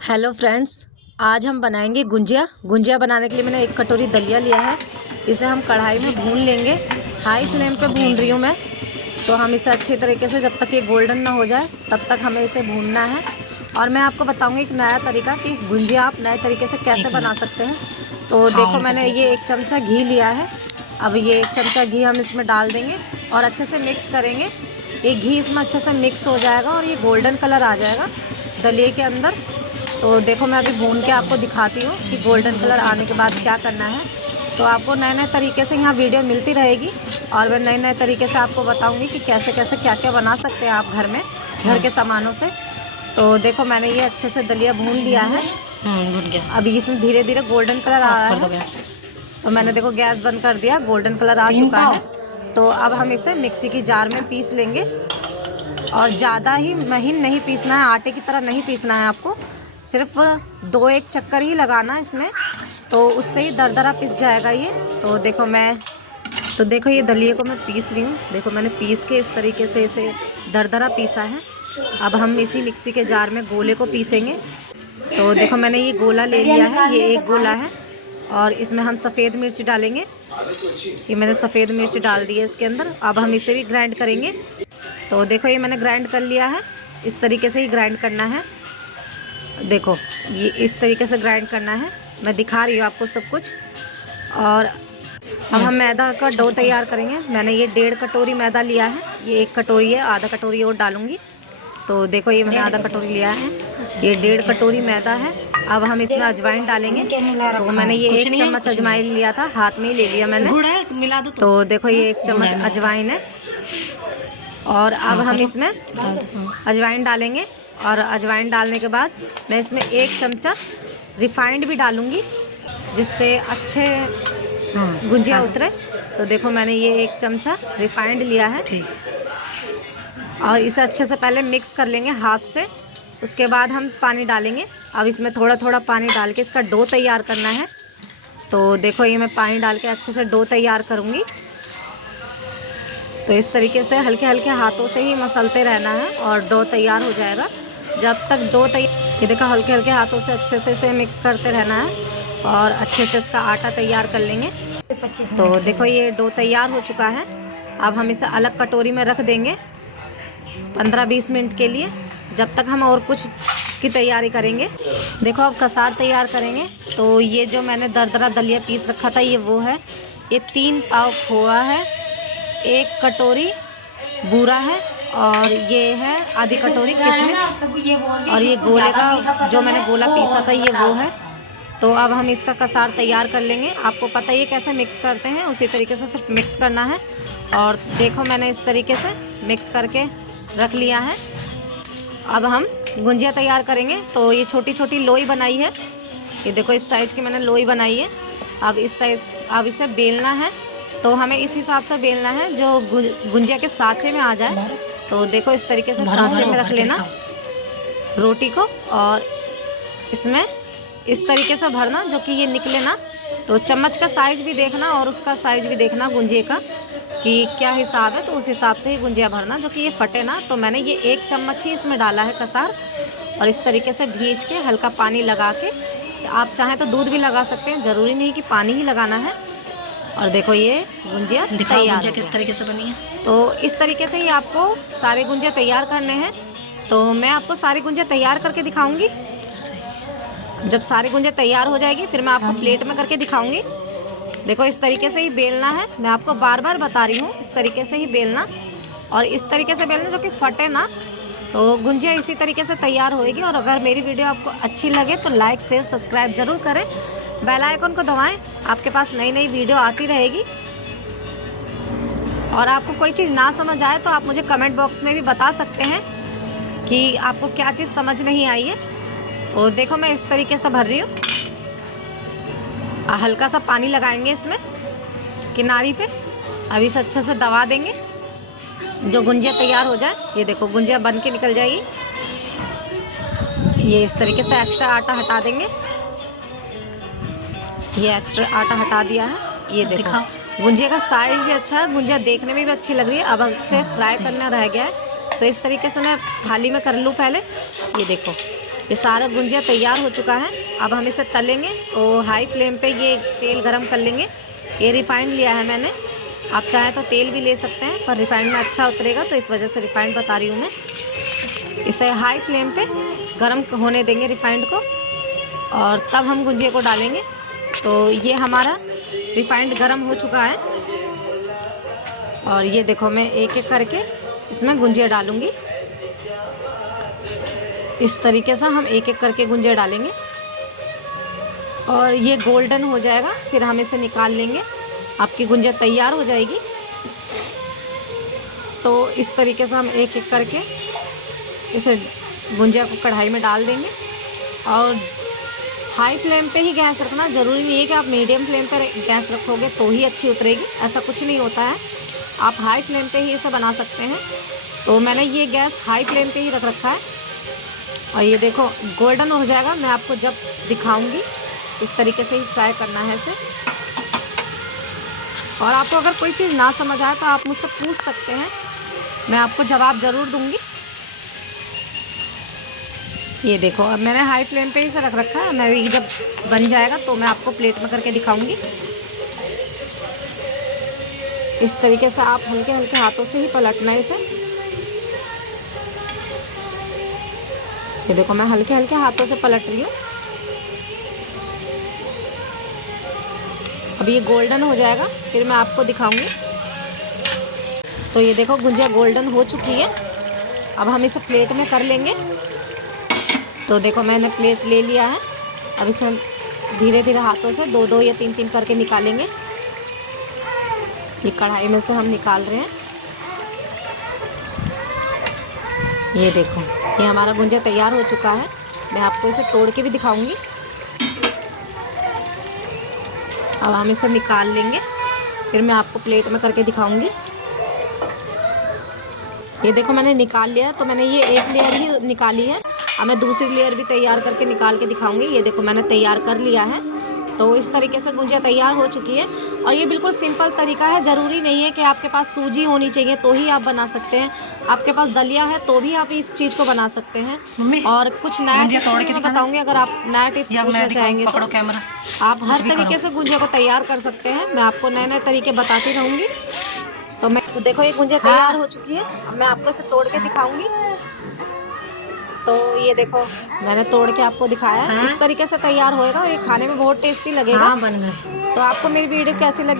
Hello friends, आज हम बनाएंगे गुंजिया। गुंजिया बनाने के लिए मैंने 1 कटोरी दलिया लिया है। इसे हम कढ़ाई में भून लेंगे। हाई फ्लेम पे भून रही हूँ मैं। तो हम इसे अच्छी तरीके से जब तक ये गोल्डन ना हो जाए तब तक हमें इसे भूनना है। और मैं आपको बताऊंगी एक नया तरीका कि गुंजिया आप नए तरीके से कैसे बना सकते हैं। तो देखो मैंने ये 1 चमचा घी लिया है। अब ये 1 चमचा घी हम इसमें डाल देंगे और अच्छे से मिक्स करेंगे। ये घी इसमें अच्छे से मिक्स हो जाएगा और ये गोल्डन कलर आ जाएगा दलिए के अंदर। तो देखो मैं अभी भून के आपको दिखाती हूँ कि गोल्डन कलर आने के बाद क्या करना है। तो आपको नए नए तरीके से यहाँ वीडियो मिलती रहेगी और मैं नए नए तरीके से आपको बताऊँगी कि कैसे कैसे क्या क्या बना सकते हैं आप घर में, घर के सामानों से। तो देखो मैंने ये अच्छे से दलिया भून लिया है। भून गया। अभी इसमें धीरे धीरे गोल्डन कलर आ रहा है। तो मैंने देखो गैस बंद कर दिया, गोल्डन कलर आ चुका है। तो अब हम इसे मिक्सी की जार में पीस लेंगे। और ज़्यादा ही महीन नहीं पीसना है, आटे की तरह नहीं पीसना है आपको। सिर्फ 2-1 चक्कर ही लगाना है इसमें, तो उससे ही दरदरा पिस जाएगा ये। तो देखो ये दलिए को मैं पीस रही हूँ। देखो मैंने पीस के इस तरीके से इसे दरदरा पीसा है। अब हम इसी मिक्सी के जार में गोले को पीसेंगे। तो देखो मैंने ये गोला ले लिया है, ये 1 गोला है। और इसमें हम सफ़ेद मिर्च डालेंगे। ये मैंने सफ़ेद मिर्च डाल दी है इसके अंदर। अब हम इसे भी ग्राइंड करेंगे। तो देखो ये मैंने ग्राइंड कर लिया है। इस तरीके से ही ग्राइंड करना है। देखो ये इस तरीके से ग्राइंड करना है। मैं दिखा रही हूँ आपको सब कुछ। और अब हम मैदा का डो तैयार करेंगे। मैंने ये 1.5 कटोरी मैदा लिया है। ये 1 कटोरी है, आधा कटोरी और डालूंगी। तो देखो ये मैंने आधा कटोरी लिया है। ये 1.5 कटोरी मैदा है। अब हम इसमें अजवाइन डालेंगे। तो मैंने ये 1 चम्मच अजवाइन लिया था, हाथ में ही ले लिया मैंने। मिला दो तो देखो ये 1 चम्मच अजवाइन है। और अब हम इसमें अजवाइन डालेंगे। और अजवाइन डालने के बाद मैं इसमें 1 चमचा रिफाइंड भी डालूंगी, जिससे अच्छे गुंजिया उतरे। तो देखो मैंने ये 1 चमचा रिफाइंड लिया है। और इसे अच्छे से पहले मिक्स कर लेंगे हाथ से। उसके बाद हम पानी डालेंगे। अब इसमें थोड़ा थोड़ा पानी डाल के इसका डो तैयार करना है। तो देखो ये मैं पानी डाल के अच्छे से डो तैयार करूँगी। तो इस तरीके से हल्के हल्के हाथों से ही मसलते रहना है और डो तैयार हो जाएगा। जब तक डो तैयार, ये देखो हल्के हल्के हाथों से अच्छे से इसे मिक्स करते रहना है और अच्छे से इसका आटा तैयार कर लेंगे। तो देखो ये डो तैयार हो चुका है। अब हम इसे अलग कटोरी में रख देंगे 15-20 मिनट के लिए, जब तक हम और कुछ की तैयारी करेंगे। देखो अब कसार तैयार करेंगे। तो ये जो मैंने दरदरा दलिया पीस रखा था ये वो है। ये 3 पाव खोआ है, 1 कटोरी बूरा है और ये है आधी कटोरी किशमिश। और ये गोले का जो मैंने गोला पीसा था ये वो है। तो अब हम इसका कसार तैयार कर लेंगे। आपको पता ही है कैसे मिक्स करते हैं, उसी तरीके से सिर्फ मिक्स करना है। और देखो मैंने इस तरीके से मिक्स करके रख लिया है। अब हम गुंजिया तैयार करेंगे। तो ये छोटी छोटी लोई बनाई है। ये देखो इस साइज़ की मैंने लोई बनाई है। अब इसे बेलना है। तो हमें इस हिसाब से बेलना है जो गुंजिया के साँचे में आ जाए। तो देखो इस तरीके से साँचे में रख लेना रोटी को और इसमें इस तरीके से भरना जो कि ये निकले ना। तो चम्मच का साइज़ भी देखना और उसका साइज़ भी देखना गुंजिया का कि क्या हिसाब है। तो उस हिसाब से ही गुंजिया भरना जो कि ये फटे ना। तो मैंने ये 1 चम्मच ही इसमें डाला है कसार। और इस तरीके से भींच के हल्का पानी लगा के, आप चाहें तो दूध भी लगा सकते हैं, ज़रूरी नहीं कि पानी ही लगाना है। और देखो ये गुंजिया तैयार किस तरीके से बनी है। तो इस तरीके से ही आपको सारे गुंजिया तैयार करने हैं। तो मैं आपको सारी गुंजिया तैयार करके दिखाऊंगी। जब सारी गुंजिया तैयार हो जाएगी फिर मैं आपको प्लेट में करके दिखाऊंगी। देखो इस तरीके से ही बेलना है। मैं आपको बार बार बता रही हूँ, इस तरीके से ही बेलना और इस तरीके से बेलना जो कि फटे ना। तो गुंजिया इसी तरीके से तैयार होएगी। और अगर मेरी वीडियो आपको अच्छी लगे तो लाइक शेयर सब्सक्राइब ज़रूर करें, बेल आइकन को दबाएं। आपके पास नई नई वीडियो आती रहेगी। और आपको कोई चीज़ ना समझ आए तो आप मुझे कमेंट बॉक्स में भी बता सकते हैं कि आपको क्या चीज़ समझ नहीं आई है। तो देखो मैं इस तरीके से भर रही हूँ। हल्का सा पानी लगाएंगे इसमें किनारी पे। अब इसे अच्छे से दबा देंगे जो गुंजिया तैयार हो जाए। ये देखो गुंजिया बन के निकल जाएगी। ये इस तरीके से एक्स्ट्रा आटा हटा देंगे। ये एक्स्ट्रा आटा हटा दिया है। ये देखो गुंजिया का साइज भी अच्छा है, गुंजिया देखने में भी अच्छी लग रही है। अब इसे फ्राई करना रह गया है। तो इस तरीके से मैं थाली में कर लूँ पहले। ये देखो ये सारा गुंजिया तैयार हो चुका है। अब हम इसे तलेंगे। तो हाई फ्लेम पे ये तेल गरम कर लेंगे। ये रिफाइंड लिया है मैंने, आप चाहें तो तेल भी ले सकते हैं, पर रिफाइंड में अच्छा उतरेगा तो इस वजह से रिफाइंड बता रही हूँ मैं। इसे हाई फ्लेम पे गरम होने देंगे रिफाइंड को, और तब हम गुंजिया को डालेंगे। तो ये हमारा रिफाइंड गरम हो चुका है, और ये देखो मैं एक एक करके इसमें गुंजिया डालूँगी। इस तरीके से हम एक एक करके गुंजिया डालेंगे, और ये गोल्डन हो जाएगा फिर हम इसे निकाल लेंगे। आपकी गुंजिया तैयार हो जाएगी। तो इस तरीके से हम एक एक करके इसे गुंजिया को कढ़ाई में डाल देंगे, और हाई फ्लेम पे ही गैस रखना। ज़रूरी नहीं है कि आप मीडियम फ्लेम पर गैस रखोगे तो ही अच्छी उतरेगी, ऐसा कुछ नहीं होता है। आप हाई फ्लेम पे ही इसे बना सकते हैं। तो मैंने ये गैस हाई फ्लेम पे ही रख रखा है, और ये देखो गोल्डन हो जाएगा। मैं आपको जब दिखाऊंगी इस तरीके से ही फ्राई करना है इसे। और आपको अगर कोई चीज़ ना समझ आए तो आप मुझसे पूछ सकते हैं, मैं आपको जवाब ज़रूर दूंगी। ये देखो अब मैंने हाई फ्लेम पे ही इसे रख रखा है। मैं ये जब बन जाएगा तो मैं आपको प्लेट में करके दिखाऊंगी। इस तरीके से आप हल्के हल्के हाथों से ही पलटना है इसे। ये देखो मैं हल्के हल्के हाथों से पलट रही हूँ। अब ये गोल्डन हो जाएगा फिर मैं आपको दिखाऊंगी। तो ये देखो गुंजिया गोल्डन हो चुकी है। अब हम इसे प्लेट में कर लेंगे। तो देखो मैंने प्लेट ले लिया है। अब इसे हम धीरे धीरे हाथों से दो दो या तीन तीन करके निकालेंगे। ये कढ़ाई में से हम निकाल रहे हैं। ये देखो ये हमारा गुंजिया तैयार हो चुका है। मैं आपको इसे तोड़ के भी दिखाऊंगी। अब हम इसे निकाल लेंगे, फिर मैं आपको प्लेट में करके दिखाऊंगी। ये देखो मैंने निकाल लिया। तो मैंने ये एक लेयर ही निकाली है। अब मैं दूसरी लेयर भी तैयार करके निकाल के दिखाऊंगी। ये देखो मैंने तैयार कर लिया है। तो इस तरीके से गुंजिया तैयार हो चुकी है, और ये बिल्कुल सिंपल तरीका है। ज़रूरी नहीं है कि आपके पास सूजी होनी चाहिए तो ही आप बना सकते हैं। आपके पास दलिया है तो भी आप इस चीज़ को बना सकते हैं। और कुछ नया टिप्स भी मैं बताऊंगी। अगर आप नया टिप्स पूछना चाहेंगे तो कैमरा आप हर तरीके से गुंजिया को तैयार कर सकते हैं। मैं आपको नए नए तरीके बताती रहूँगी। तो देखो ये गुंजिया तैयार हो चुकी है। अब मैं आपको इसे तोड़ के दिखाऊंगी। तो ये देखो मैंने तोड़ के आपको दिखाया है। इस तरीके से तैयार होएगा, और ये खाने में बहुत टेस्टी लगेगा। हाँ बन गए। तो आपको मेरी वीडियो कैसी लगी?